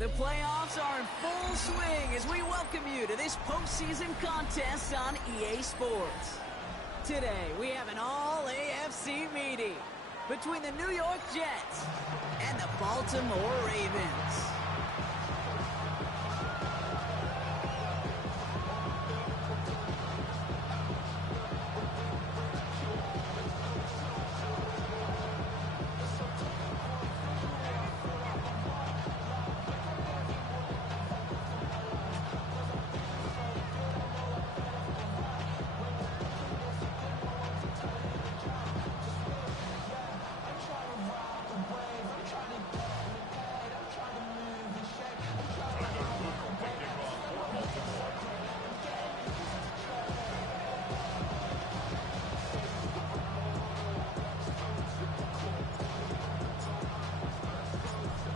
The playoffs are in full swing as we welcome you to this postseason contest on EA Sports. Today, we have an all-AFC meeting between the New York Jets and the Baltimore Ravens.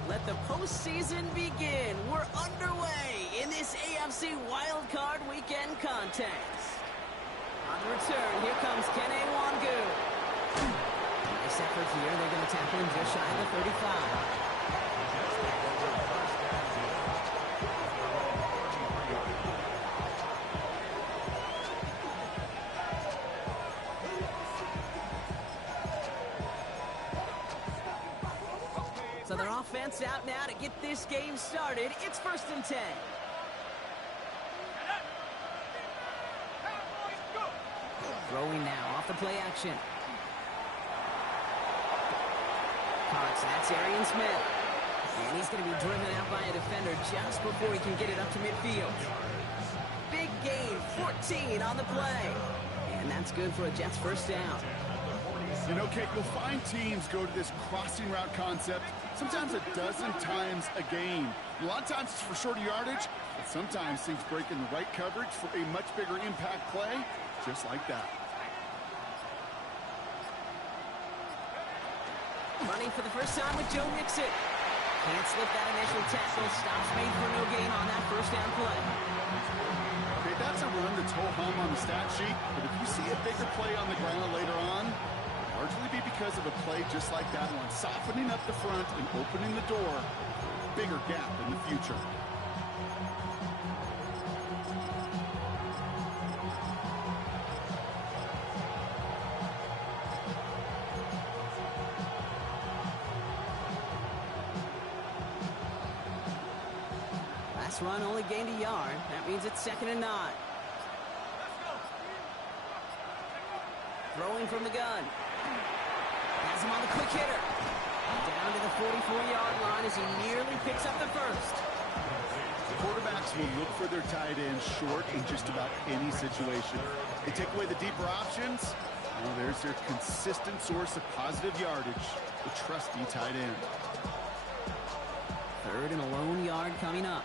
Let the postseason begin. We're underway in this AFC Wildcard Weekend contest. On the return, here comes Kene Wangu. Nice effort here. They're going to tackle him just shy of the 35. So their offense out now to get this game started. It's 1st and 10. Throwing now off the play action. Carts, that's Arian Smith. And he's going to be driven out by a defender just before he can get it up to midfield. Big gain, 14 on the play. And that's good for a Jets first down. You know, Kate, you'll find teams go to this crossing route concept sometimes a dozen times a game. A lot of times it's for shorter yardage, but sometimes teams break in the right coverage for a much bigger impact play, just like that. Running for the first time with Joe Mixon. Can't slip that initial tackle. Stops made for no gain on that first down play. Okay, that's a run that's ho-hum on the stat sheet, but if you see a bigger play on the ground later on, largely be because of a play just like that one, softening up the front and opening the door, bigger gap in the future. Last run only gained a yard. That means it's 2nd and 9. Throwing from the gun. Has him on the quick hitter. Down to the 44-yard line as he nearly picks up the first. Quarterbacks will look for their tight end short in just about any situation. They take away the deeper options. Well, there's their consistent source of positive yardage, the trusty tight end. 3rd and a lone yard coming up.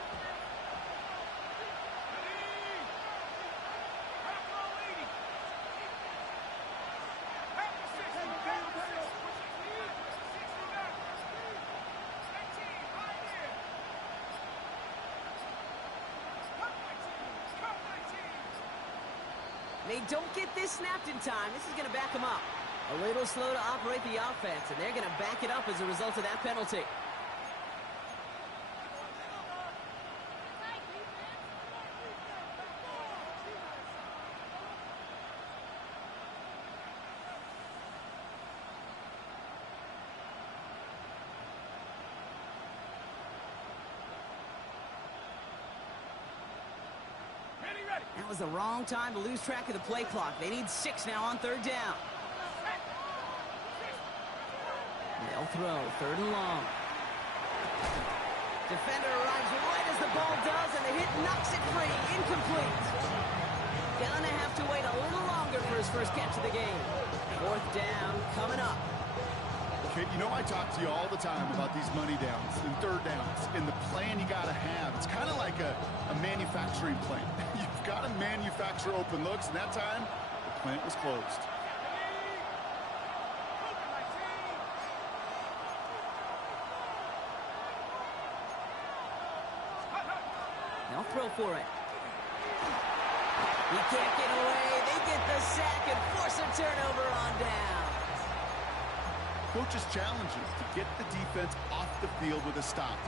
They don't get this snapped in time. This is going to back them up. A little slow to operate the offense, and they're going to back it up as a result of that penalty. That was the wrong time to lose track of the play clock. They need 6 now on 3rd down. They'll throw 3rd and long. Defender arrives right as the ball does, and the hit knocks it free. Incomplete. Gonna have to wait a little longer for his first catch of the game. 4th down coming up. Okay, you know I talk to you all the time about these money downs and 3rd downs and the plan you got to have. It's kind of like a manufacturing plant. You've got to manufacture open looks, and that time, the plant was closed. They'll throw for it. He can't get away. They get the sack and force a turnover on down. Coaches challenge him to get the defense off the field with a stop.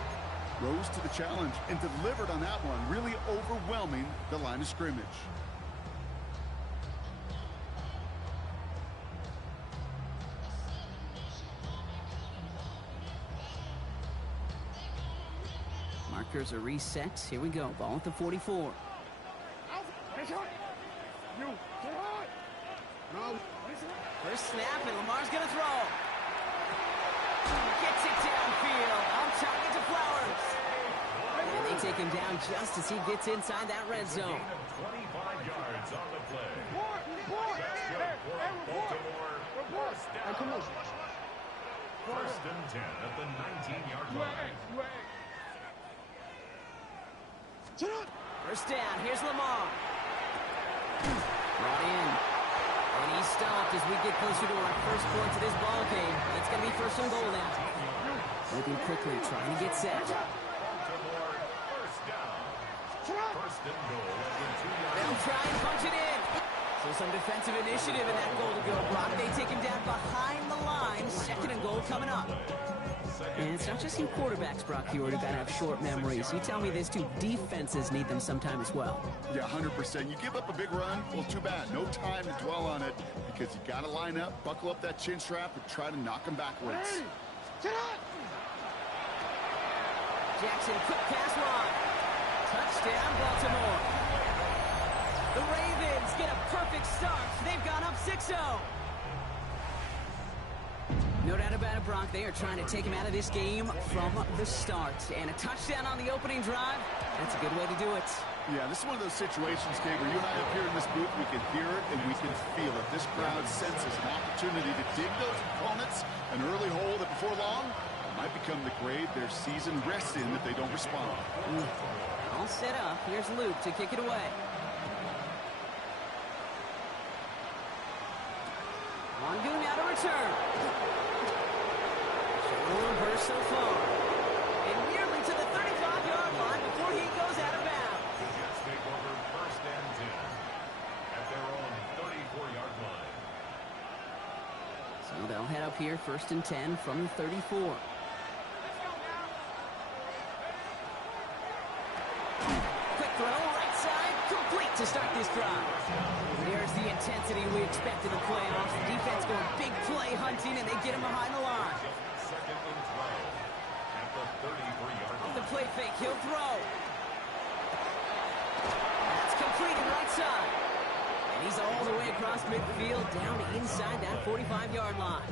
rose to the challenge and delivered on that one, really overwhelming the line of scrimmage. Markers are reset. Here we go. Ball at the 44. First snap, and Lamar's going to throw. Gets it downfield. On target to Flowers. And they take him down just as he gets inside that red zone. 25 yards on the play. First and 10 at the 19-yard line. First down. Here's Lamar. Brought in. And he's stopped as we get closer to our first points of this ball game. It's going to be first and goal now. Moving quickly, trying to get set. First down. First and goal at the 2-yard line. They'll try and punch it in. So some defensive initiative in that goal to go. Brock, they take him down behind the line. Second and goal coming up. And it's not just you quarterbacks, Brock, you got to have short memories. You tell me these two defenses need them sometime as well. Yeah, 100%. You give up a big run, well, too bad. No time to dwell on it because you got to line up, buckle up that chin strap, and try to knock them backwards. Jackson, quick pass line. Touchdown, Baltimore. The Ravens get a perfect start. They've gone up 6-0. No doubt about it, Brock. They are trying to take him out of this game from the start. And a touchdown on the opening drive, that's a good way to do it. Yeah, this is one of those situations, Kate, where you and I up here in this booth, we can hear it and we can feel it. This crowd senses an opportunity to dig those opponents an early hole that before long might become the grave their season rests in if they don't respond. All set up. Here's Luke to kick it away. Mongoon now to return. Reverse so far. And nearly to the 35-yard line before he goes out of bounds. The Jets take over first and 10 at their own 34-yard line. So they'll head up here first and 10 from the 34. Quick throw, right side, complete to start this drive. There's the intensity we expect in the playoffs. The defense going big play hunting, and they get him behind the line. Second and 12 at the 33-yard line. The play fake, he'll throw. That's completed right side. And he's all the way across midfield down inside that 45-yard line.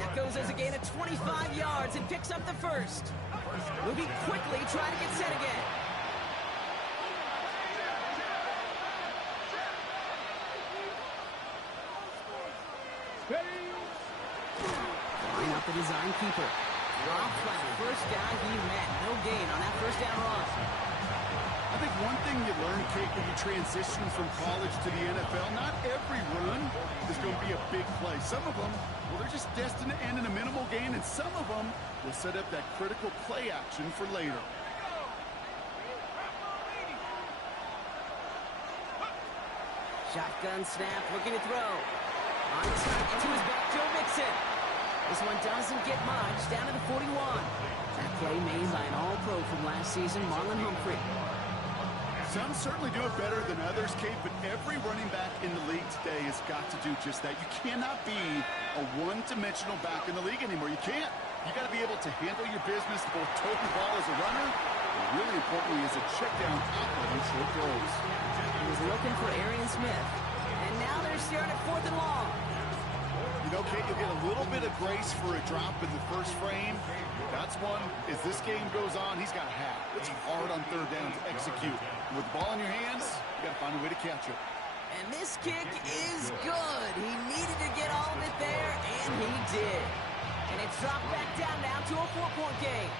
That goes as a gain of 25 yards and picks up the first. Moving quickly, trying to get set again. Line up the design keeper. Dropped by the first guy he met. No gain on that first down run. I think one thing you learn, Kate, when you transition from college to the NFL, not every run is going to be a big play. Some of them, well, they're just destined to end in a minimal gain, and some of them will set up that critical play action for later. Shotgun snap, looking to throw. On target to his back, Joe Mixon. This one doesn't get much, down to the 41. That play made by an all-pro from last season, Marlon Humphrey. Some certainly do it better than others, Kate, but every running back in the league today has got to do just that. You cannot be a one-dimensional back in the league anymore. You can't. You got to be able to handle your business, both tote the ball as a runner, and really importantly as a check-down outlet on short throws. He was looking for Arian Smith, and now they're staring at 4th and long. You know, Kate, you'll get a little bit of grace for a drop in the first frame. That's one, as this game goes on, he's got to have. It's hard on third down to execute. With the ball in your hands, you got to find a way to catch it. And this kick is good. He needed to get all of it there, and he did. And it's dropped back down now to a 4-point game.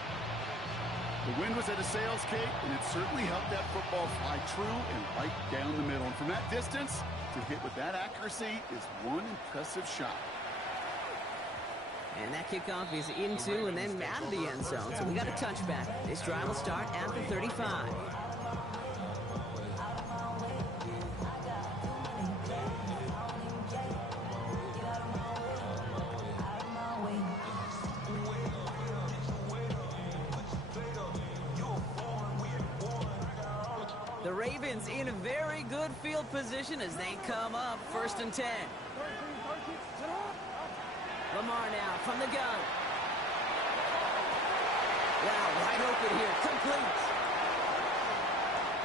The wind was at a sails, Kate, and it certainly helped that football fly true and right down the middle. And from that distance, to hit with that accuracy is one impressive shot. And that kickoff is into and then out of the end zone. So we got a touchback. This drive will start at the 35. Ravens in a very good field position as they come up 1st and 10. Lamar now from the gun. Wow, wide open here. Complete.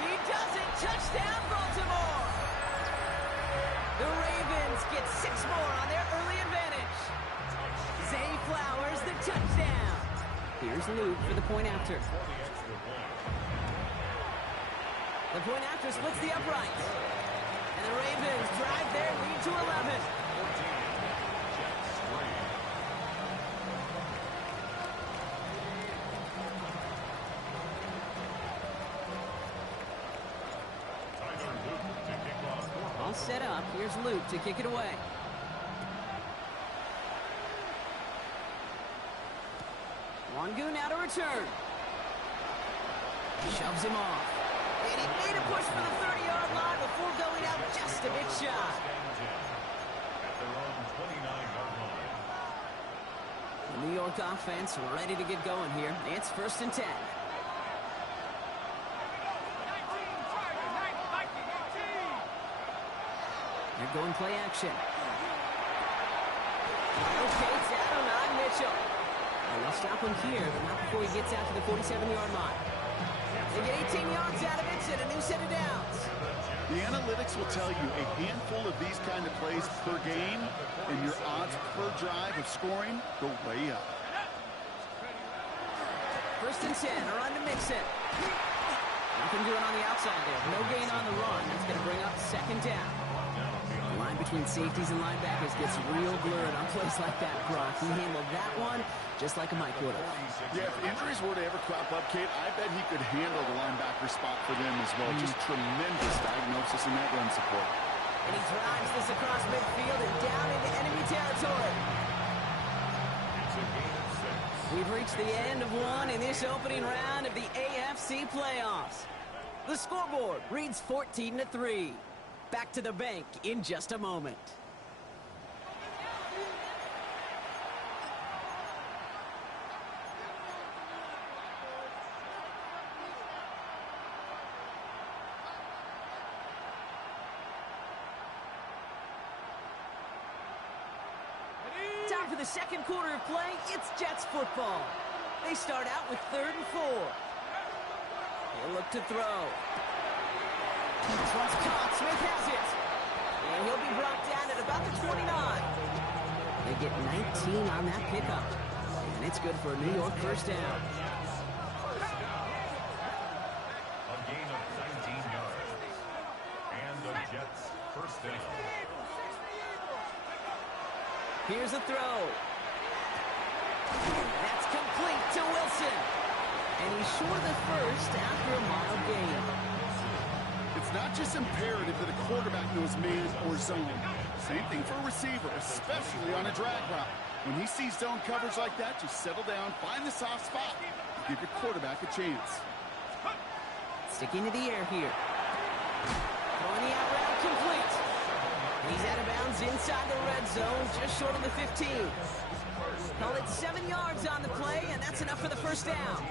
He does it. Touchdown, Baltimore. The Ravens get 6 more on their early advantage. Zay Flowers, the touchdown. Here's Luke for the point after. The point after splits the uprights. And the Ravens drive their lead to 11. All set up. Here's Luke to kick it away. Wangu now to return. Shoves him off. And he made a push for the 30-yard line before going out just a bit shy. At their own 29-yard line. The New York offense ready to get going here. It's 1st and 10. They're going play action. Okay, it's Adonai Mitchell. And they'll stop him here, but not before he gets out to the 47-yard line. They get 18 yards out of it and a new set of downs. The analytics will tell you a handful of these kind of plays per game, and your odds per drive of scoring go way up. 1st and 10, a run to Mixon. Nothing doing on the outside there. No gain on the run. That's going to bring up 2nd down. The line between safeties and linebackers gets real blurred on plays like that, Brock. He handled that one just like a Mike would have. Yeah, if injuries were to ever crop up, Kate, I bet he could handle the linebacker spot for them as well. Just tremendous diagnosis in that run support. And he drives this across midfield and down into enemy territory. It's a gain of 6. We've reached the end of one in this opening round of the AFC playoffs. The scoreboard reads 14-3. Back to the bank in just a moment. Time for the second quarter of play. It's Jets football. They start out with 3rd and 4. He'll look to throw. This one's caught. Smith has it. And he'll be brought down at about the 29. They get 19 on that pickup. And it's good for a New York 1st down. A gain of 19 yards. And the Jets 1st down. Here's a throw. That's complete to Wilson. And he's short the 1st after a mild gain. It's not just imperative that a quarterback knows man or zone. Same thing for a receiver, especially on a drag route. When he sees zone coverage like that, just settle down, find the soft spot, and give your quarterback a chance. Sticking to the air here. Throwing the out route complete. He's out of bounds inside the red zone, just short of the 15. Call it 7 yards on the play, and that's enough for the 1st down.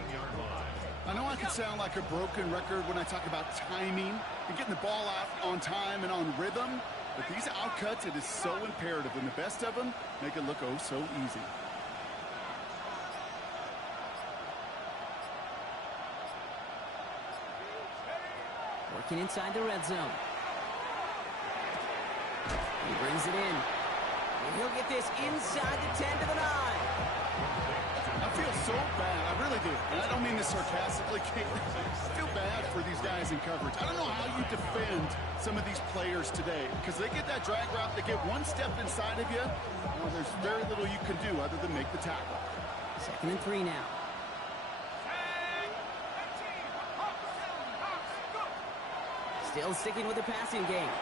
I know I can sound like a broken record when I talk about timing and getting the ball out on time and on rhythm, but these outcuts, it is so imperative, and the best of them make it look oh so easy. Working inside the red zone. He brings it in. And he'll get this inside the 10 to the 9. I feel so bad. I really do. And I don't mean this sarcastically, Kate. I feel bad for these guys in coverage. I don't know how you defend some of these players today because they get that drag route, they get one step inside of you. Well, there's very little you can do other than make the tackle. 2nd and 3 now. Still sticking with the passing game.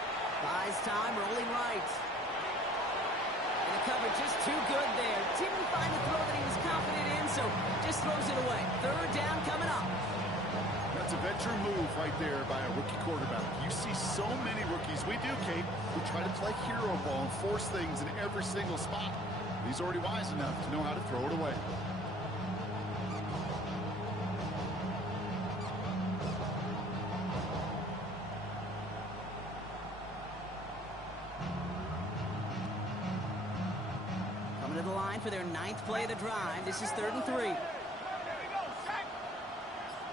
Buys time, rolling right. And the coverage just too good there. Didn't find the throw that he was confident in, so just throws it away. 3rd down coming up. That's a veteran move right there by a rookie quarterback. You see so many rookies, we do, Kate, who try to play hero ball and force things in every single spot. He's already wise enough to know how to throw it away. line for their 9th play of the drive. This is 3rd and 3.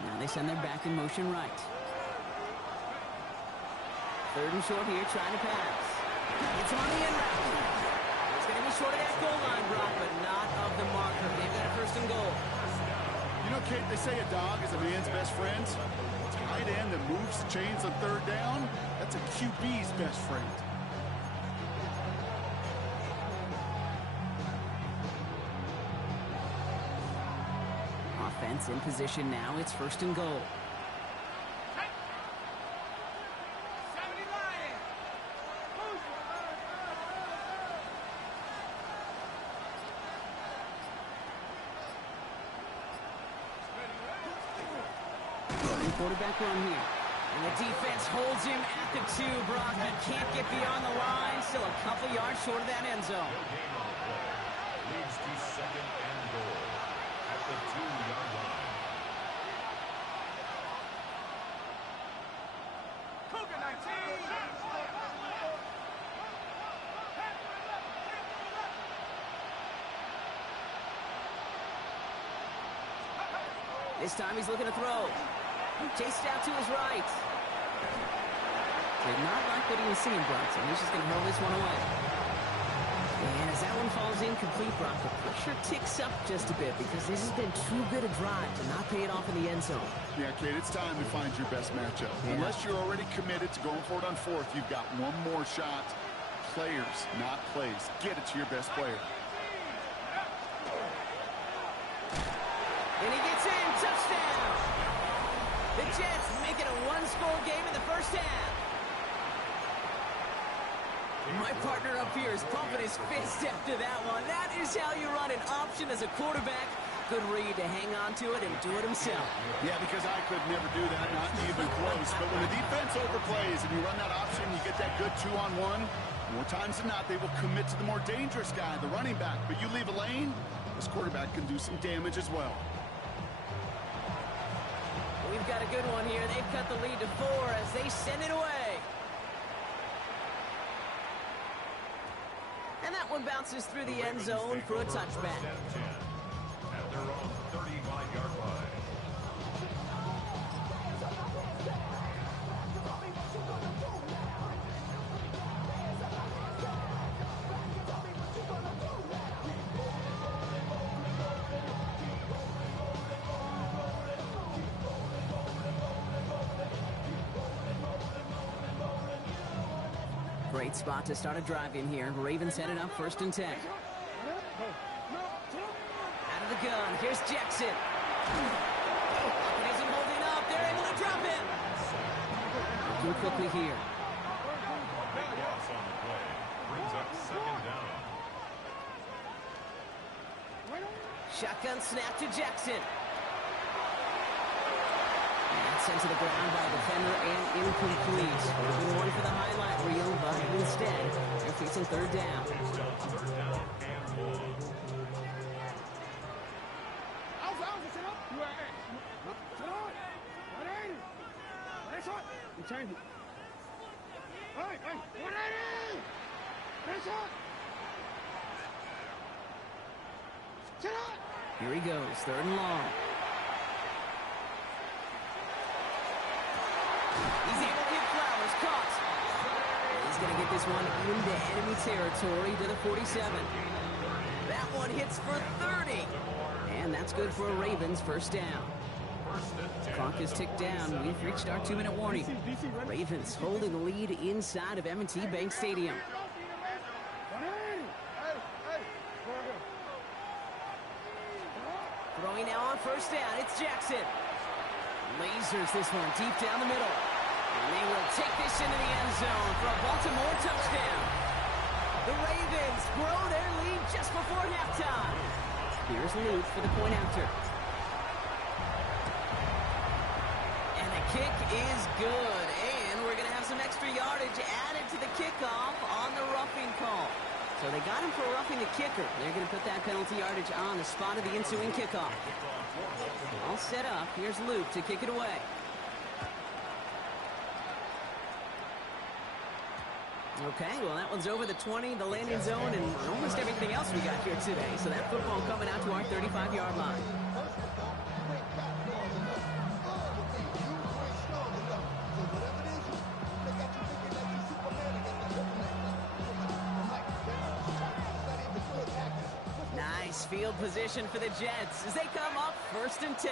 Now they send their back in motion right. 3rd and short here, trying to pass. It's on the end route. It's going to be short of that goal line, Brock, but not of the marker. They've got a 1st and goal. You know, Kate, they say a dog is a man's best friend. Tight end that moves the chains on 3rd down, that's a QB's best friend. Offense in position now. It's 1st and goal. Quarterback run here. And the defense holds him at the 2, Brock. He can't get beyond the line. Still a couple yards short of that end zone. Leads to 2nd and goal at the 2-yard line. This time he's looking to throw. Chased out to his right. Did not like what he was seeing, Brock, so he's just going to hurl this one away. And as that one falls incomplete, Brock, the pressure ticks up just a bit because this has been too good a drive to not pay it off in the end zone. Yeah, Kate, it's time to find your best matchup. Yeah. Unless you're already committed to going for it on 4th, you've got one more shot. Players, not plays. Get it to your best player. And he gets in. Touchdown. The Jets make it a 1-score game in the 1st half. My partner up here is pumping his fist after that one. That is how you run an option as a quarterback. Good read to hang on to it and do it himself. Yeah, because I could never do that, not even close. But when the defense overplays and you run that option, you get that good 2-on-1. More times than not, they will commit to the more dangerous guy, the running back. But you leave a lane, this quarterback can do some damage as well. We've got a good one here. They've cut the lead to 4 as they send it away. And that one bounces through the end zone for a touchback. At their own 35-yard line. Great spot to start a drive in here. Ravens headed up 1st and 10. Out of the gun. Here's Jackson. It isn't holding up. They're able to drop it. Looking quickly here. Big loss on the play. Brings up 2nd down. Shotgun snap to Jackson. And sent to the ground by a defender and incomplete. Would have been one for the highlight reel, but instead, they're facing 3rd down. It's down 3rd down and more. Here he goes, 3rd and long. He's able to hit Flowers, caught. And he's going to get this one into enemy territory to the 47. That one hits for 30. And that's good for a Ravens 1st down. Clock is ticked down. We've reached our 2-minute warning. Ravens holding the lead inside of M&T Bank Stadium. Throwing now on 1st down. It's Jackson. Lasers this one deep down the middle. And they will take this into the end zone for a Baltimore touchdown. The Ravens grow their lead just before halftime. Here's Luke for the point after. And the kick is good. And we're going to have some extra yardage added to the kickoff on the roughing call. So they got him for roughing the kicker. They're going to put that penalty yardage on the spot of the ensuing kickoff. All set up. Here's Luke to kick it away. Okay, well, that one's over the 20, the landing zone, and almost everything else we got here today. So that football coming out to our 35-yard line. Nice field position for the Jets as they come up 1st and 10.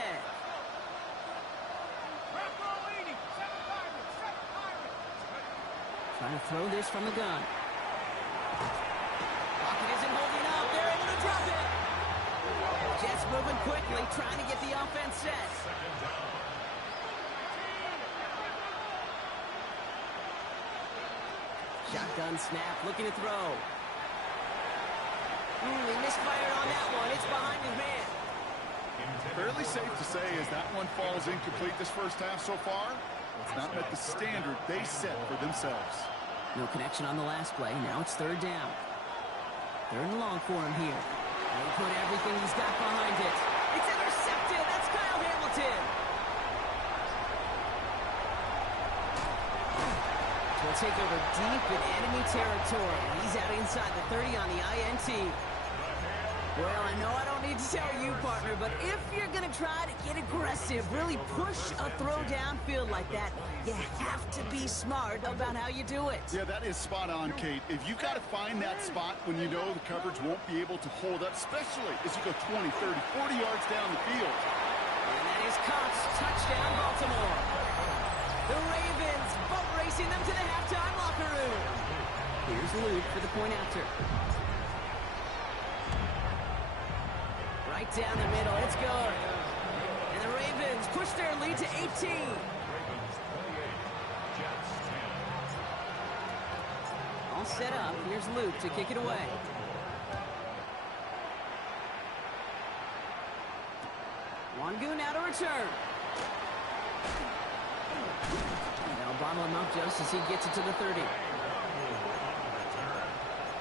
Trying to throw this from the gun. Pocket isn't holding up. They're able to drop it. Jets moving quickly, trying to get the offense set. Shotgun snap, looking to throw. He misfired on that one. It's behind his man. Fairly safe to say as that one falls incomplete this first half so far. It's not met the standard they set for themselves. No connection on the last play. Now it's 3rd down. 3rd and long for him here. They put everything he's got behind it. It's intercepted. That's Kyle Hamilton. We'll take over deep in enemy territory. He's out inside the 30 on the INT. Well, I know I don't need to tell you, partner, but if you're going to try to get aggressive, really push a throw downfield like that, you have to be smart about how you do it. Yeah, that is spot on, Kate. If you've got to find that spot when you know the coverage won't be able to hold up, especially as you go 20, 30, 40 yards down the field. And that is caught. Touchdown, Baltimore. The Ravens boat racing them to the halftime locker room. Here's Luke for the point after. Right down the middle, it's good. And the Ravens push their lead to 18. Ravens 28, Jets 10. All set up. Here's Luke to kick it away. Wangu now to return. They'll bottle him up just as he gets it to the 30. Return.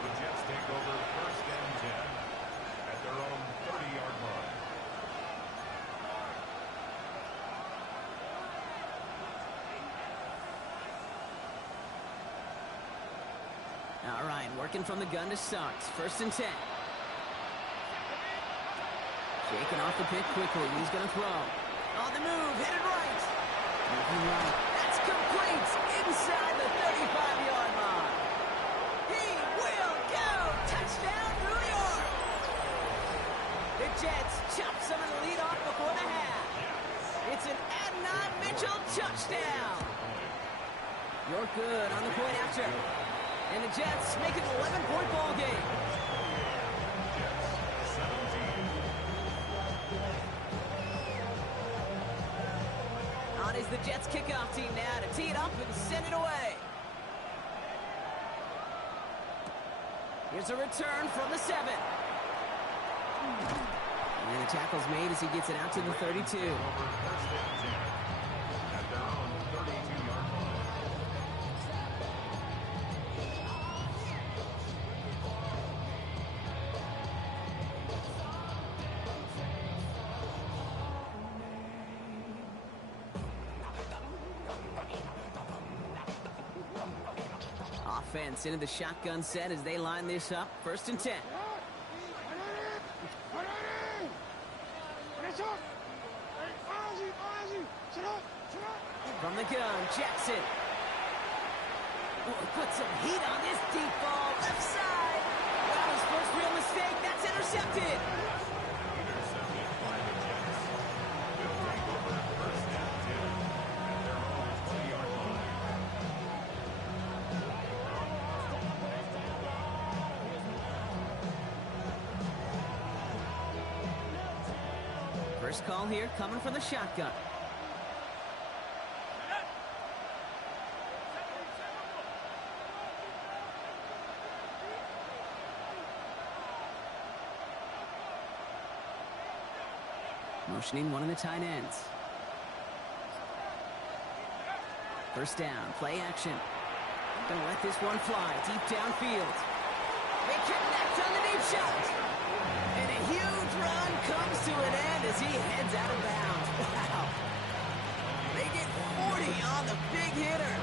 The Jets take over 1st and 10 at their own 30-yard line. All right, working from the gun to start. 1st and 10. Shaking off the pick quickly. He's going to throw. On the move, headed right. Moving right. That's complete inside the 35-yard line. He will go. Touchdown, New York. The Jets chop some of the lead off before the half. It's an Adnan Mitchell touchdown. You're good on the point after. And the Jets make it an 11-point ball game. Jets 17. On is the Jets kickoff team now to tee it up and send it away. Here's a return from the 7. And the tackle's made as he gets it out to the 32. Over 1st and 10 at their own 32-yard line. Offense into the shotgun set as they line this up. 1st and 10. From the gun, Jackson. Put some heat on this deep ball. Left side. Well, his first real mistake. That's intercepted. Intercepted by the Jets. They'll take over 1st and 10 at their own 20-yard line. First call here coming from the shotgun. Motioning one of the tight ends. 1st down, play action. Gonna let this one fly deep downfield. They connect on the deep shot. And a huge run comes to an end as he heads out of bounds. Wow. They get 40 on the big hitter.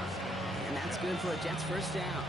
And that's good for a Jets 1st down.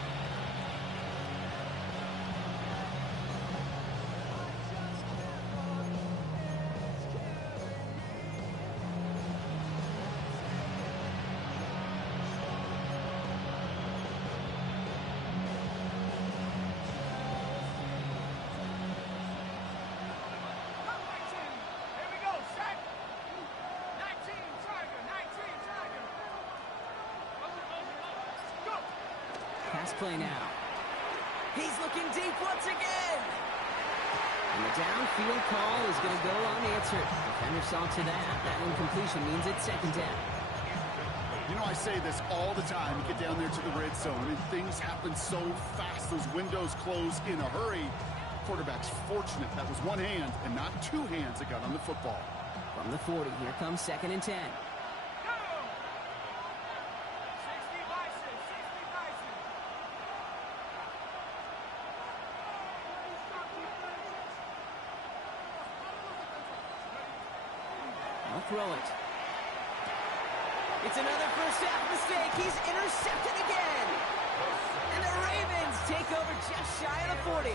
pass play now. He's looking deep once again. And the downfield call is going to go unanswered. Defender saw to that. That incompletion means it's second down. You know, I say this all the time. You get down there to the red zone, and things happen so fast. Those windows close in a hurry. Quarterback's fortunate that was one hand and not two hands that got on the football. From the 40, here comes 2nd and 10. I'll throw it. It's another first half mistake. He's intercepted again. And the Ravens take over just shy of the 40.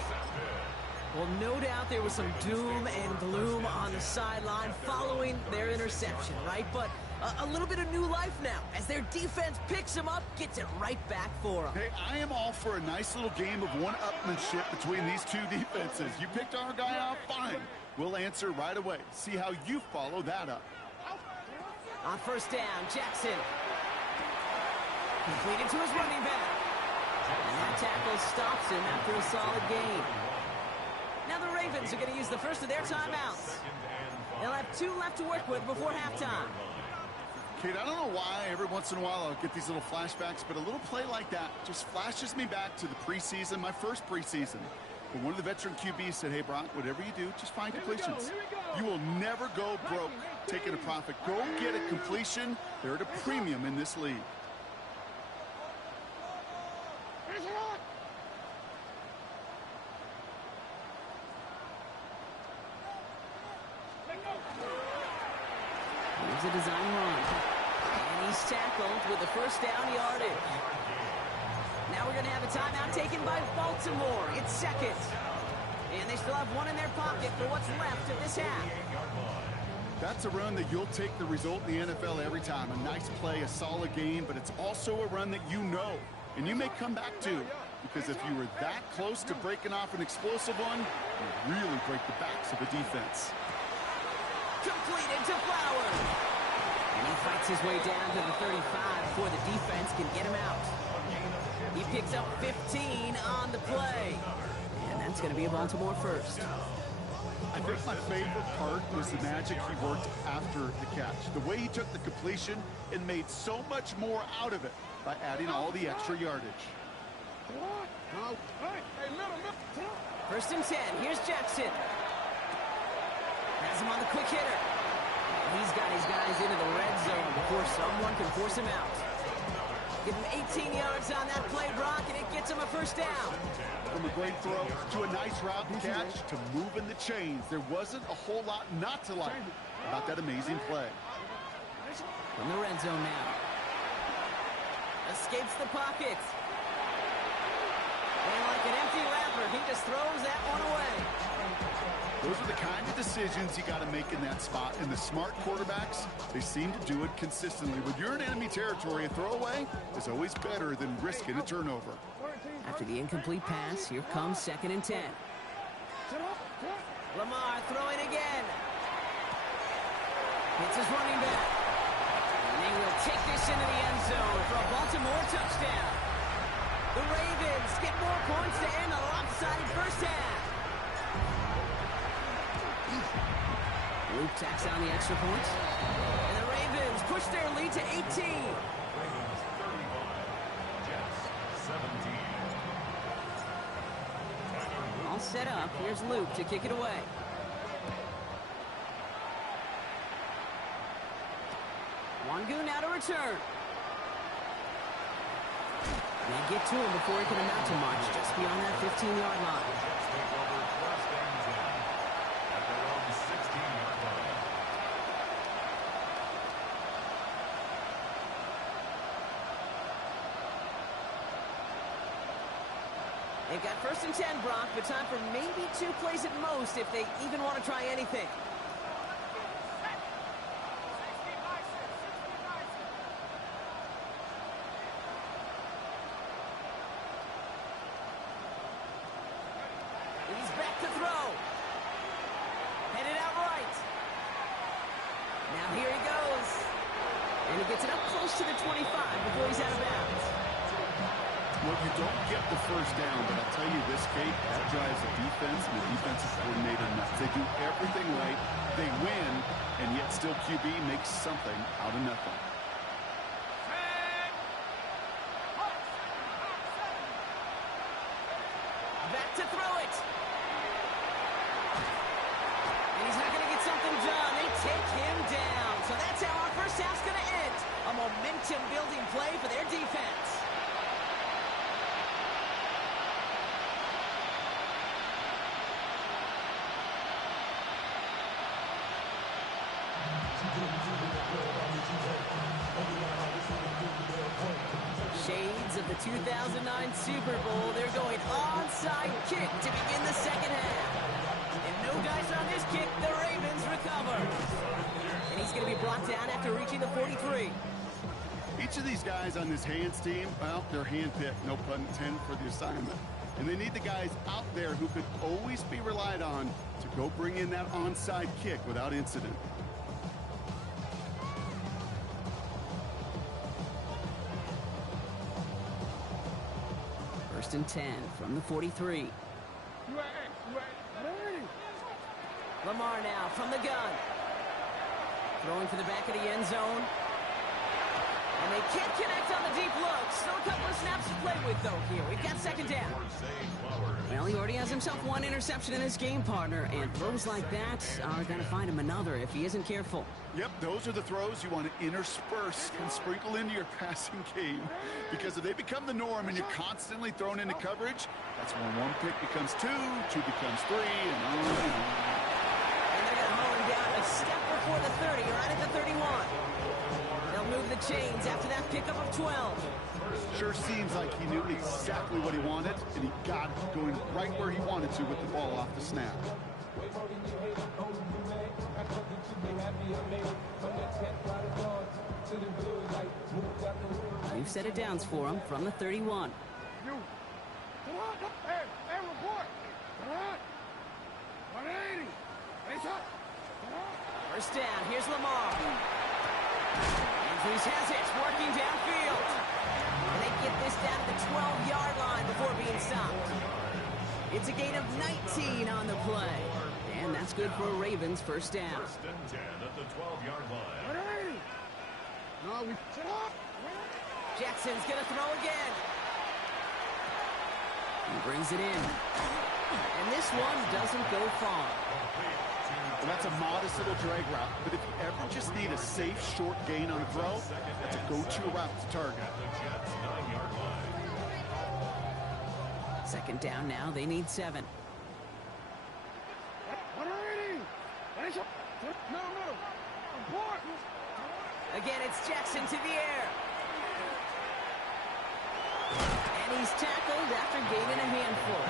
Well, no doubt there was some doom and gloom on the sideline following their interception, right? But a little bit of new life now as their defense picks them up, gets it right back for them. Hey, I am all for a nice little game of one-upmanship between these two defenses. You picked our guy out, fine. We'll answer right away. See how you follow that up. On first down, Jackson. Completed to his running back. And that tackle stops him after a solid gain. Now the Ravens are going to use the first of their timeouts. They'll have 2 left to work with before halftime. Kate, I don't know why every once in a while I'll get these little flashbacks, but a little play like that just flashes me back to the preseason, my first preseason. But one of the veteran QBs said, hey, Brock, whatever you do, just find completions. You will never go broke taking a profit. Go get a completion. They're at a premium in this league. Here's a design run. And he's tackled with the first down yardage. Now we're going to have a timeout taken by Baltimore. It's second. And they still have one in their pocket for what's left of this half. That's a run that you'll take the result in the NFL every time. A nice play, a solid game, but it's also a run that you know. And you may come back to. Because if you were that close to breaking off an explosive one, you really break the backs of the defense. Completed to Flowers. And he fights his way down to the 35 before the defense can get him out. He picks up 15 on the play. And that's going to be a Baltimore first. I think my favorite part was the magic he worked after the catch. The way he took the completion and made so much more out of it by adding all the extra yardage. First and 10. Here's Jackson. Has him on the quick hitter. He's got his guys into the red zone before someone can force him out. Give him 18 yards on that play, Brock, and it gets him a first down. From a great throw to a nice route and catch to moving the chains. There wasn't a whole lot not to like about that amazing play. From the red zone now. Escapes the pocket. And like an empty wrapper, he just throws that one away. Those are the kind of decisions you got to make in that spot. And the smart quarterbacks, they seem to do it consistently. When you're in enemy territory, a throwaway is always better than risking a turnover. After the incomplete pass, here comes 2nd and 10. Lamar throwing again. Hits his running back. And they will take this into the end zone for a Baltimore touchdown. The Ravens get more points to end a lopsided first half. Luke tacks on the extra points. And the Ravens push their lead to 18. Ravens 31, Jets 17. All set up. Here's Luke to kick it away. Wangu now to return. They get to him before he can amount to much, just beyond that 15-yard line. Jets take over first and 10 at their own 16-yard line. They've got first and 10, Brock, but time for maybe 2 plays at most if they even want to try anything. He's back to throw. Headed out right. Now here he goes. And he gets it up close to the 25 before he's out of bounds. Well, you don't get the first down, but I'll tell you this, Kate, that drives the defense and the defensive coordinator nuts. They do everything right, they win, and yet still QB makes something out of nothing. Back to throw it. And he's not going to get something done. They take him down. So that's how our first half's going to end. A momentum-building play for their defense. Shades of the 2009 Super Bowl. They're going onside kick to begin the second half. And no dice on this kick. The Ravens recover. And he's going to be brought down after reaching the 43. Each of these guys on this hands team, well, they're handpicked, no pun intended, for the assignment. And they need the guys out there who could always be relied on to go bring in that onside kick without incident. First and 10 from the 43. Lamar now from the gun. Throwing for the back of the end zone. And they can't connect on the deep look. Still a couple of snaps to play with, though, here. We've got second down. Well, he already has himself one interception in his game, partner, and throws like that are going to find him another if he isn't careful. Yep, those are the throws you want to intersperse and sprinkle into your passing game. Because if they become the norm and you're constantly thrown into coverage, that's when one pick becomes two becomes three, and on and on. And they're going to mow him down a step before the 30, right at the 31. They'll move the chains after that pickup of 12. Sure seems like he knew exactly what he wanted, and he got it going right where he wanted to with the ball off the snap. New set of downs for him from the 31. First down, here's Lamar. Andrews has it, working downfield. And they get this down to the 12-yard line before being stopped. It's a gain of 19 on the play. And that's good for a Ravens first down. First and 10 at the 12-yard line. Jackson's going to throw again. He brings it in. And this one doesn't go far. Well, that's a modest little drag route, but if you ever just need a safe, short gain on a throw, that's a go-to route to target. Second down now, they need 7. Again, it's Jackson to the air. And he's tackled after gaining a handful.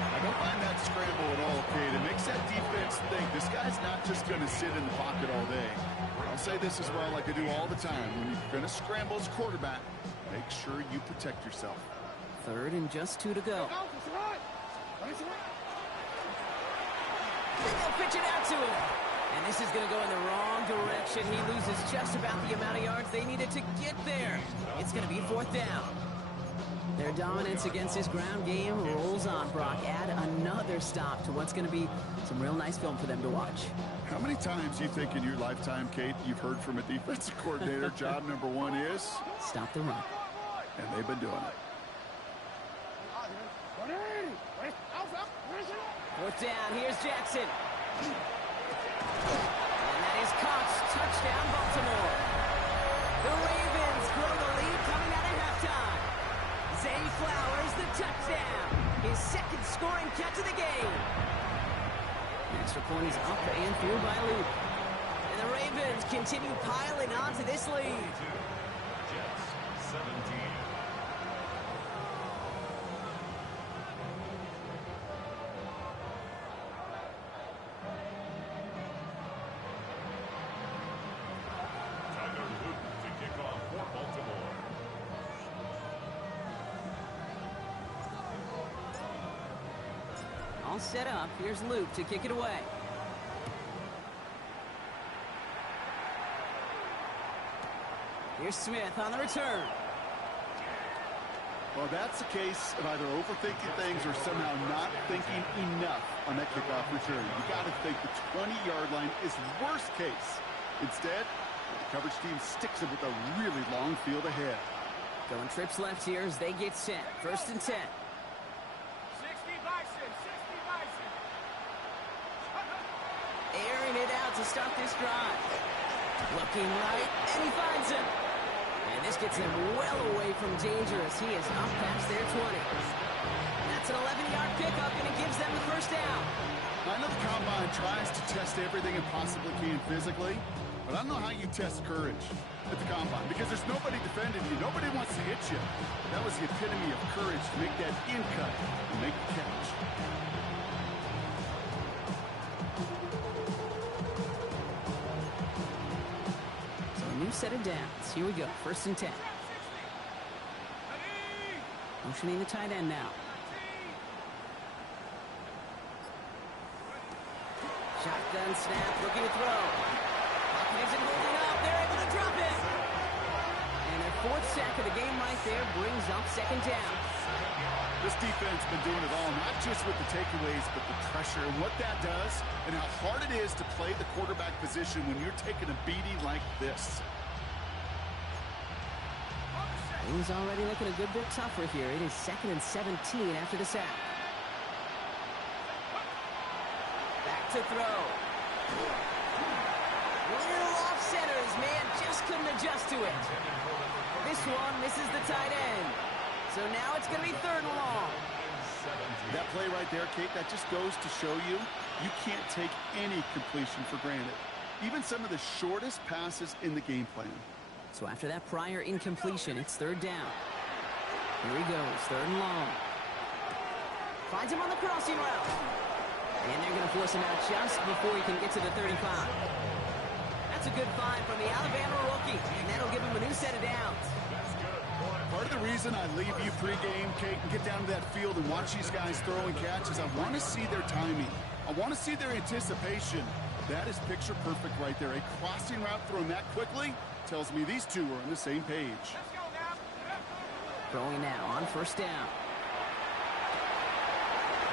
I don't mind that scramble at all, Kate. It makes that defense think this guy's not just going to sit in the pocket all day. I'll say this as well, like I do all the time. When you're going to scramble as quarterback, make sure you protect yourself. Third and just 2 to go. They'll pitch it out to him. And this is going to go in the wrong direction. He loses just about the amount of yards they needed to get there. It's going to be 4th down. Their dominance against this ground game rolls on, Brock. Add another stop to what's going to be some real nice film for them to watch. How many times do you think in your lifetime, Kate, you've heard from a defensive coordinator, job number 1 is? Stop the run. And they've been doing it. 4th down, here's Jackson. And that is Cox, touchdown Baltimore. The Ravens grow the lead coming out of halftime. Zay Flowers, the touchdown. His second scoring catch of the game. Extra point is up and through by Luke. And the Ravens continue piling on to this lead. Jets, 17. Tyler Luke to kick off for Baltimore. All set up. Here's Luke to kick it away. Here's Smith on the return. Well, that's a case of either overthinking things or somehow not thinking enough on that kickoff return. You got to think the 20-yard line is worst case. Instead, the coverage team sticks it with a really long field ahead. Going trips left here as they get set. 1st and 10. 60 Bison, 60 Bison. Airing it out to start this drive. Looking right, and he finds him. And this gets him well away from danger as he is up past their 20. That's an 11-yard pickup, and it gives them the first down. I know the Combine tries to test everything it possibly can physically, but I don't know how you test courage at the Combine because there's nobody defending you. Nobody wants to hit you. That was the epitome of courage to make that in cut and make the catch. So a new set of downs. Here we go. 1st and 10. Motioning the tight end now. Shotgun snap, looking to throw. Clock isn't holding up. They're able to drop it. And their 4th sack of the game right there brings up 2nd down. This defense has been doing it all, not just with the takeaways, but the pressure and what that does and how hard it is to play the quarterback position when you're taking a beating like this. Things already looking a good bit tougher here. It is 2nd and 17 after the sack. Back to throw. Little off center. His man just couldn't adjust to it. This one misses the tight end. So now it's going to be 3rd and long. That play right there, Kate, that just goes to show you you can't take any completion for granted. Even some of the shortest passes in the game plan. So after that prior incompletion, it's 3rd down. Here he goes, 3rd and long. Finds him on the crossing route. And they're going to force him out just before he can get to the 35. That's a good find from the Alabama rookie, and that'll give him a new set of downs. Part of the reason I leave you pregame, Kate, and get down to that field and watch these guys throw and catch is I want to see their timing. I want to see their anticipation. That is picture perfect right there. A crossing route thrown that quickly tells me these two are on the same page. Throwing now on 1st down.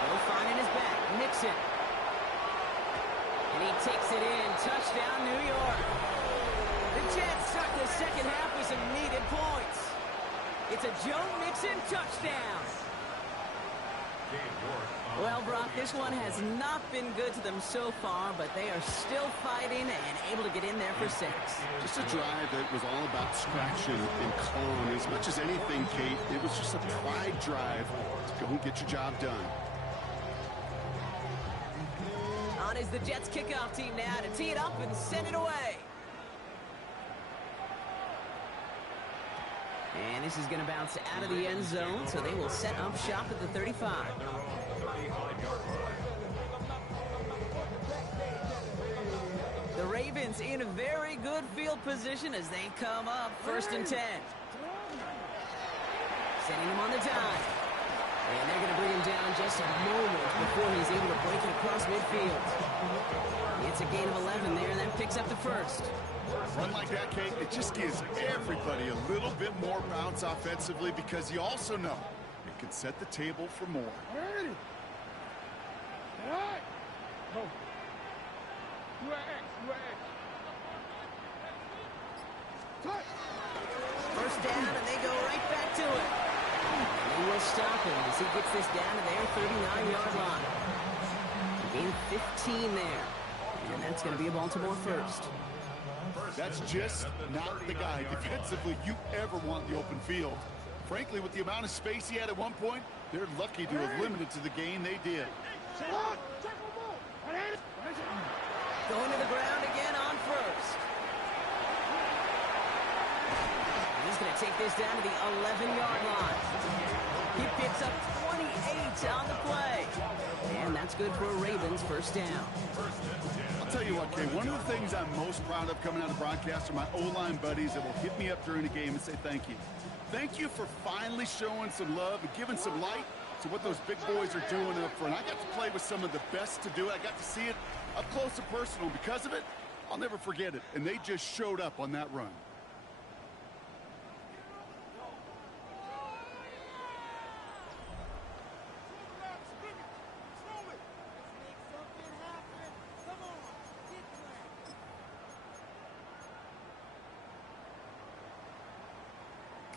Will finding his back. Nixon. And he takes it in. Touchdown, New York. The Jets start the 2nd half with some needed points. It's a Joe Mixon touchdown. Well, Brock, this one has not been good to them so far, but they are still fighting and able to get in there for 6. Just a drive that was all about scratching and clawing. As much as anything, Kate, it was just a pride drive to go and get your job done. On is the Jets kickoff team now to tee it up and send it away. And this is going to bounce out of the end zone, so they will set up shop at the 35. The Ravens in a very good field position as they come up 1st and 10. Setting him on the dime. And they're going to bring him down just a moment before he's able to break it across midfield. It's a gain of 11 there, and that picks up the 1st. Run like that, Kate, it just gives everybody a little bit more bounce offensively because you also know it can set the table for more. Ready. All right. Go. You are X. You are X. Touch. 1st down, and they go right back to it. And he will stop him as he gets this down to their 39-yard line. Gain 15 there. And that's going to be a Baltimore 1st. That's just not the guy defensively you ever want in the open field. Frankly, with the amount of space he had at one point, they're lucky to have limited to the gain they did. Going to the ground again on 1st. He's going to take this down to the 11-yard line. He picks up 28 on the play. And that's good for a Ravens 1st down. I'll tell you what, Kay, one of the things I'm most proud of coming out of broadcast are my O-line buddies that will hit me up during the game and say thank you. Thank you for finally showing some love and giving some light to what those big boys are doing up front. I got to play with some of the best to do it. I got to see it up close and personal. Because of it, I'll never forget it. And they just showed up on that run.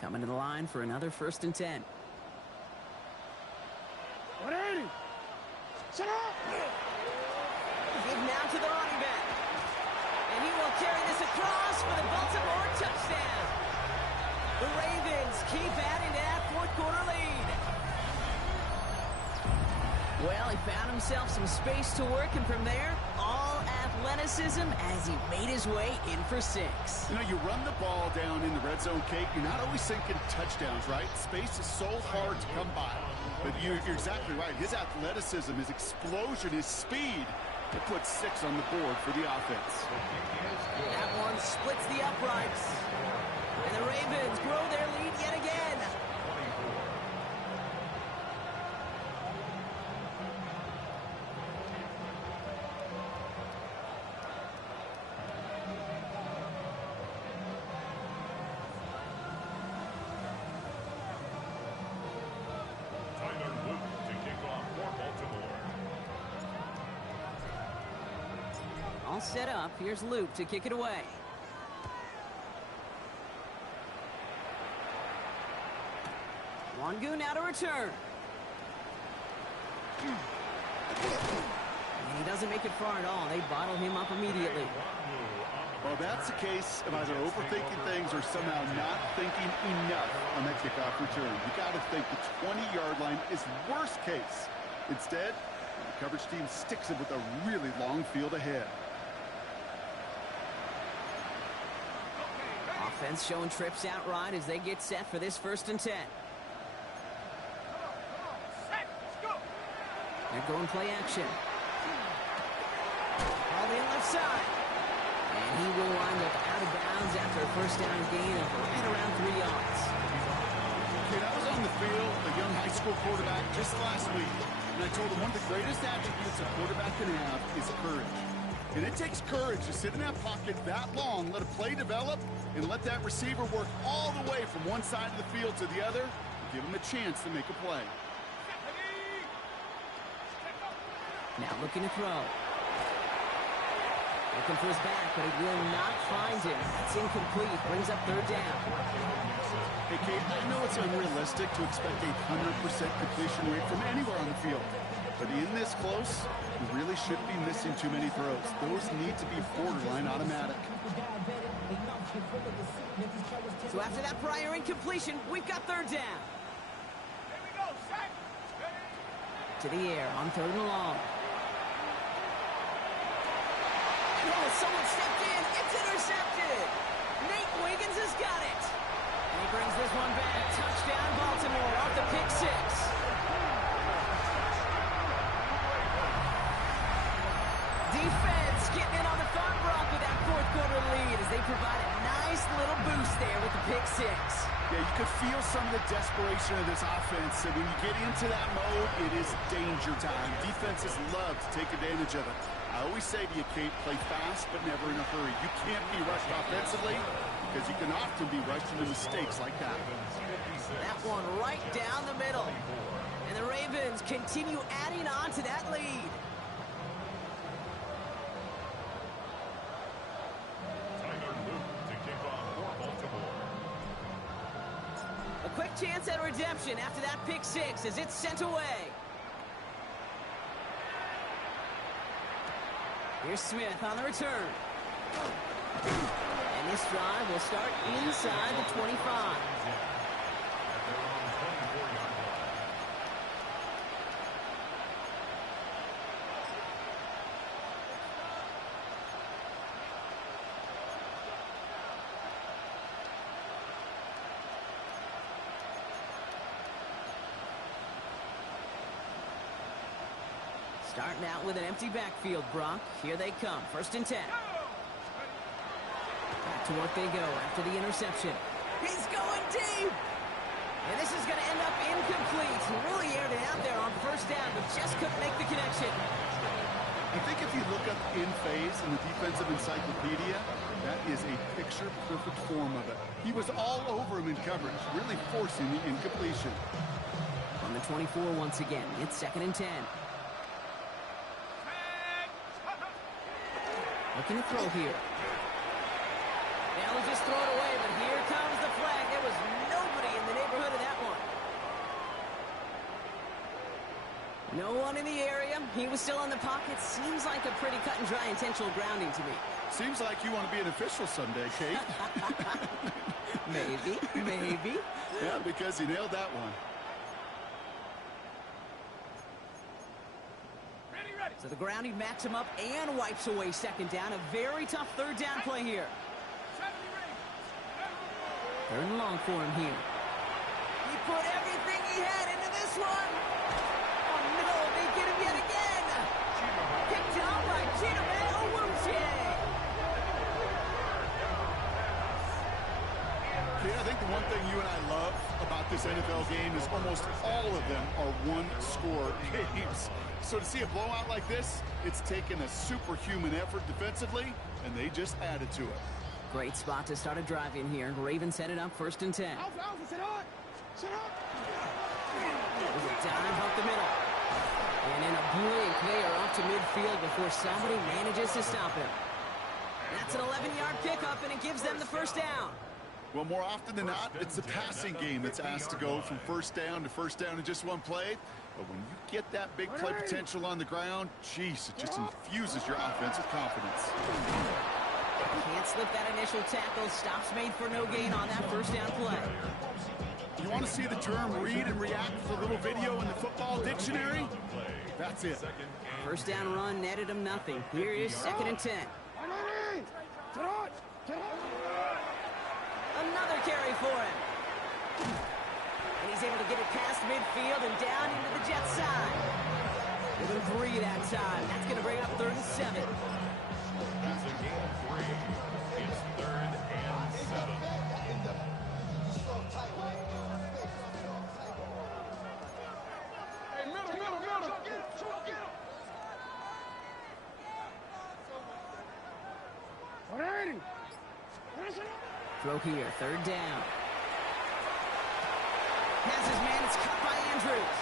Coming to the line for another 1st and 10. 180. Shut up. Give now to the running back. And he will carry this across for the Baltimore touchdown. The Ravens keep adding to that 4th quarter lead. Well, he found himself some space to work, and from there, all athleticism as he made his way in for 6. You know, you run the ball down in the red zone, Kate, you're not always thinking touchdowns, right? Space is so hard to come by. But you're exactly right. His athleticism, his explosion, his speed, it puts 6 on the board for the offense. That one splits the uprights. And the Ravens grow their lead yet again. All set up. Here's Luke to kick it away. Wangu now to return. And he doesn't make it far at all. They bottle him up immediately. Well, that's the case of either overthinking things or somehow not thinking enough on that kickoff return. You got to think the 20-yard line is worst case. Instead, the coverage team sticks it with a really long field ahead. Offense showing trips out right as they get set for this 1st and 10. They're going play action. All the left side. And he will wind up out of bounds after a 1st down gain of right around 3 yards. Okay, I was on the field, a young high school quarterback, just last week. And I told him one of the greatest attributes a quarterback can have is courage. And it takes courage to sit in that pocket that long, let a play develop, and let that receiver work all the way from one side of the field to the other, and give him a chance to make a play. Now looking to throw. Looking for his back, but he will not find him. It's incomplete. Brings up 3rd down. Hey, Kate, I know it's unrealistic to expect a 100% completion rate from anywhere on the field. But in this close, you really shouldn't be missing too many throws. Those need to be borderline automatic. So after that prior incompletion, we've got 3rd down. Here we go, Shaq. To the air on 3rd and long. Oh, someone stepped in. It's intercepted. Nate Wiggins has got it. And he brings this one back. Touchdown, Baltimore off the pick 6. Defense getting in on the farm block with that 4th quarter lead as they provide a nice little boost there with the pick 6. Yeah, you could feel some of the desperation of this offense. And when you get into that mode, it is danger time. Defenses love to take advantage of it. I always say to you, Kate, play fast but never in a hurry. You can't be rushed offensively because you can often be rushed into mistakes like that. That one right down the middle. And the Ravens continue adding on to that lead. A quick chance at redemption after that pick 6 as it's sent away. Here's Smith on the return. And this drive will start inside the 25. Starting out with an empty backfield, Brock. Here they come. 1st and 10. Back to work they go after the interception. He's going deep. And this is going to end up incomplete. He really aired it out there on 1st down, but just couldn't make the connection. I think if you look up in phase in the defensive encyclopedia, that is a picture-perfect form of it. He was all over him in coverage, really forcing the incompletion. On the 24 once again, it's 2nd and 10. Looking to throw here. Now he'll just throw it away, but here comes the flag. There was nobody one in the area. He was still in the pocket. Seems like a pretty cut and dry intentional grounding to me. Seems like you want to be an official someday, Kate. Maybe. Yeah, because you nailed that one. So the grounding backs him up and wipes away second down. A very tough third down play here. Third and long for him here. He put everything he had into this one. Oh, no, they get him yet again. Picked out by Chidobe Owuche. Yeah, I think the one thing you and I love about this NFL game is almost all of them are one-score games. So to see a blowout like this, it's taken a superhuman effort defensively, and they just added to it. Great spot to start a drive in here. Ravens set it up 1st and 10. There's a dive up the middle. And in a blink, they are up to midfield before somebody manages to stop him. That's an 11-yard pickup, and it gives them the first down. Well, more often than not, it's the passing game that's asked to go from first down in just one play. But when you get that big play potential on the ground, jeez, it just infuses your offense with confidence. Can't slip that initial tackle. Stops made for no gain on that first down play. You want to see the term read and react with a little video in the football dictionary? That's it. First down run netted him nothing. Here is 2nd and 10. Another carry for him. And he's able to get it past midfield and down into the Jets side. Give him 3 that time. That's going to bring up 3rd and 7. That's a game 3. It's 3rd and 7. Hey, middle. Throw here, 3rd down. Has his man, it's cut by Andrews.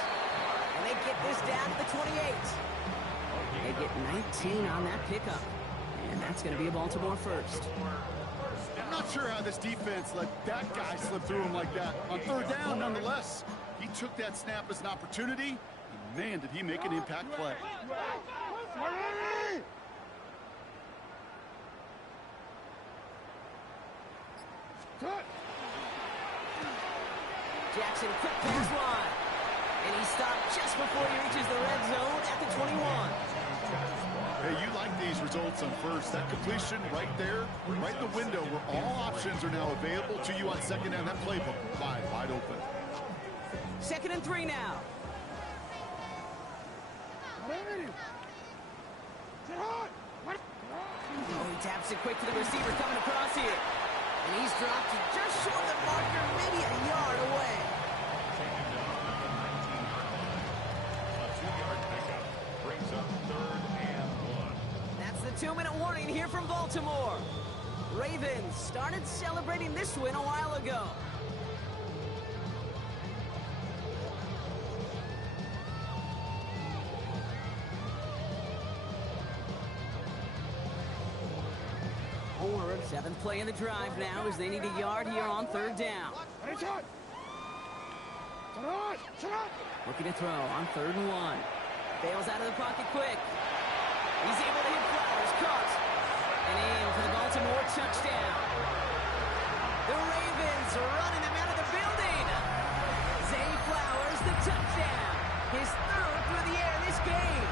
And they get this down to the 28. They get 19 on that pickup. And that's going to be a Baltimore first. I'm not sure how this defense let that guy slip through him like that. On 3rd down, nonetheless, he took that snap as an opportunity. And man, did he make an impact play. Jackson, quick pass line. And he stopped just before he reaches the red zone at the 21. Hey, you like these results on first. That completion right there, right in the window where all options are now available to you on 2nd down. That playbook wide open. 2nd and 3 now. Oh, he taps it quick to the receiver coming across here. And he's dropped just short of the marker, maybe a yard away. A 2-yard pickup brings up 3rd and 1. That's the 2-minute warning here from Baltimore. Ravens started celebrating this win a while ago. Seventh play in the drive now as they need a yard here on 3rd down. Looking to throw on 3rd and 1. Bails out of the pocket quick. He's able to hit Flowers. Caught. And in for the Baltimore touchdown. The Ravens are running them out of the building. Zay Flowers, the touchdown. His 3rd through the air this game.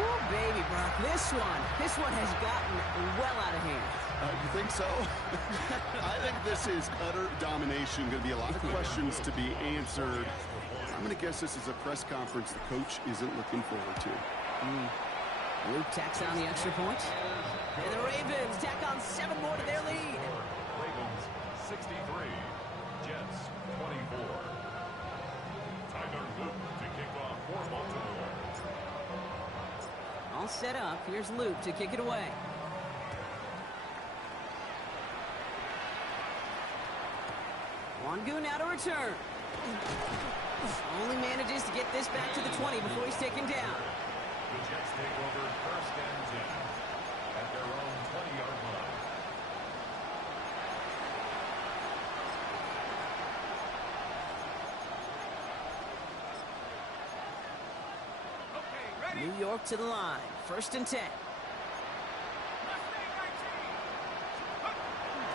Ooh, baby, Brock, this one has gotten well out of hand. You think so? I think this is utter domination. Going to be a lot of questions to be answered. I'm going to guess this is a press conference the coach isn't looking forward to. Luke tacks on the extra point. And the Ravens tack on 7 more to their lead. Ravens 63, Jets 24. Tyler Luke to kick off for Baltimore. All set up. Here's Luke to kick it away. Wangu now to return. Only manages to get this back to the 20 before he's taken down. The Jets take over 1st and 10 at their own 20-yard line. New York to the line. 1st and 10.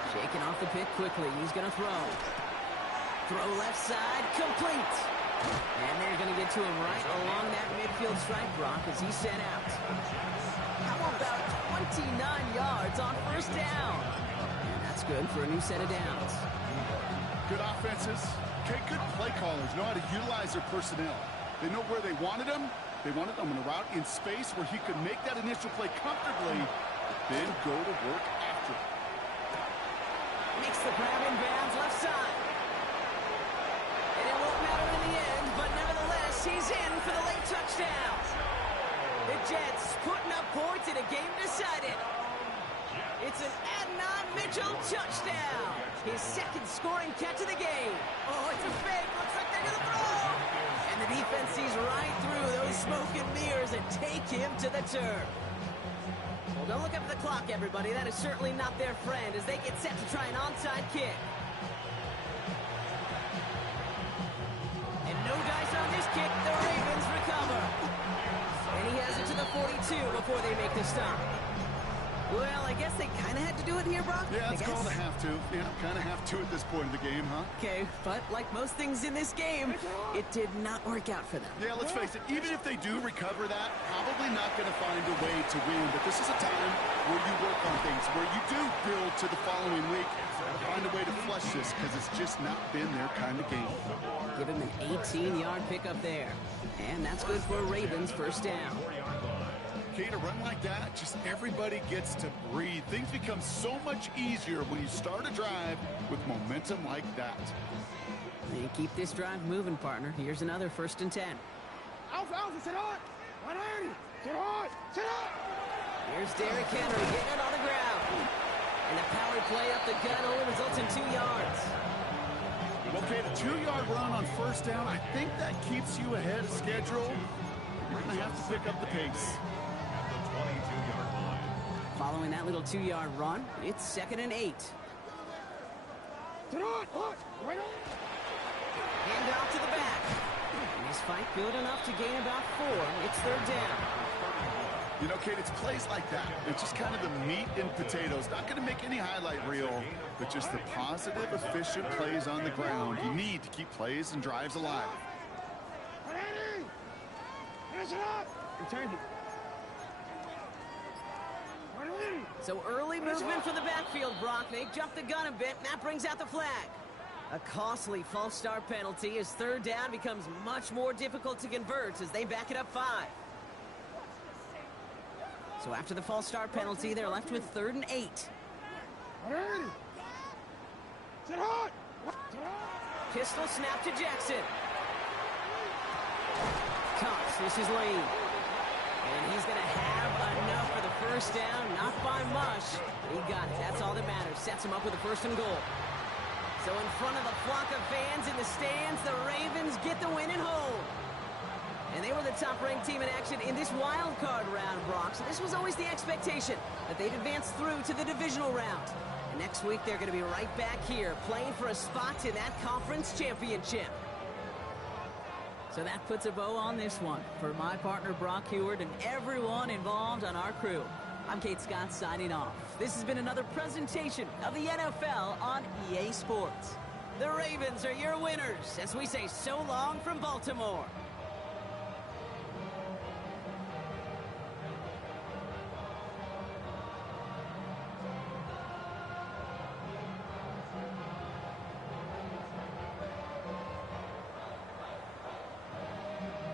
Shaking off the pick quickly. He's going to throw. Throw left side, complete. And they're going to get to him right along that midfield stripe, Brock, as he's sent out. How about 29 yards on 1st down? And that's good for a new set of downs. Good offenses. Okay, good play callers know how to utilize their personnel. They know where they wanted him. They wanted him on a route in space where he could make that initial play comfortably, then go to work after. Makes the grab in bounds left side. And it won't matter in the end, but nevertheless, he's in for the late touchdown. The Jets putting up points in a game decided. It's an Adnan Mitchell touchdown. His 2nd scoring catch of the game. Oh, it's a fake. Looks like they're going to throw. And the defense sees right through those smoke and mirrors and take him to the turf. Well, don't look up at the clock, everybody. That is certainly not their friend as they get set to try an onside kick. And no dice on this kick. The Ravens recover. And he has it to the 42 before they make the stop. Well, I guess they kind of had to do it here, Brock. Yeah, it's called a have to. Yeah, kind of have to at this point in the game, huh? Okay, but like most things in this game, it did not work out for them. Yeah, let's face it, even if they do recover that, probably not going to find a way to win. But this is a time where you work on things, where you do build to the following week. Find a way to flush this because it's just not been their kind of game. Give him an 18-yard pickup there. And that's good for Ravens 1st down. Okay, to run like that, just everybody gets to breathe. Things become so much easier when you start a drive with momentum like that. And keep this drive moving, partner. Here's another 1st and 10. Alpha, sit on. 180. Sit on. Sit on. Here's Derrick Henry getting it on the ground. And the power play up the gut only results in 2 yards. Okay, the 2-yard run on 1st down, I think that keeps you ahead of schedule. You're going to have to pick up the pace. 22-yard line. Following that little 2-yard run, it's 2nd and 8. Sit on. Right on. Hand off to the back. And his fight good enough to gain about 4. It's 3rd down. You know, Kate, it's plays like that. It's just kind of the meat and potatoes. Not going to make any highlight reel, but just the positive, efficient plays on the ground. You need to keep plays and drives alive. 180. Finish it up. Return. 180. So early movement for the backfield, Brock. They jumped the gun a bit, and that brings out the flag. A costly false start penalty as 3rd down becomes much more difficult to convert as they back it up 5. So after the false start penalty, they're left with 3rd and 8. 180. Sit hard. Pistol snap to Jackson. Cox, this is Lane. And he's going to have enough for the 1st down. Not by much. He got it. That's all that matters. Sets him up with a 1st and goal. So in front of the flock of fans in the stands, the Ravens get the win and hold. And they were the top-ranked team in action in this wild card round, Brock. So this was always the expectation that they'd advance through to the divisional round. And next week, they're going to be right back here playing for a spot in that conference championship. So that puts a bow on this one. For my partner, Brock Heward, and everyone involved on our crew, I'm Kate Scott signing off. This has been another presentation of the NFL on EA Sports. The Ravens are your winners as we say so long from Baltimore.